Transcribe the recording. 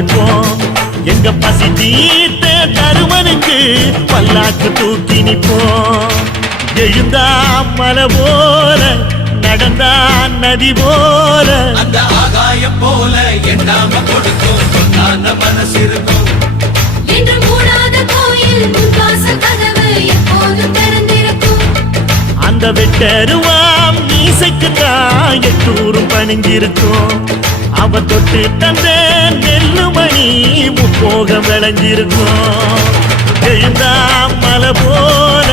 வைப்போம். எங்க பசி தீர்த்த தருமனுக்கு பல்லாக்கு தூக்கி நிற்போம். எழுந்தா மலை போல நடந்தா நதி போல அந்த ஆகாயம் போல எண்ணாம கொடுக்கும் சொன்னான மனசு இருக்கும். என்று மூடாத கோயில் முன்வாசல் கதவு எப்போதும் திறந்திருக்கும். அந்த வெட்டருவாம் மீசைக்குத்தான் எட்டூரும் பணிஞ்சிருக்கும். அவ தொட்டு தந்த நெல்லுமணி முப்போக விளைஞ்சிருக்கும். எழுந்தா மலை போல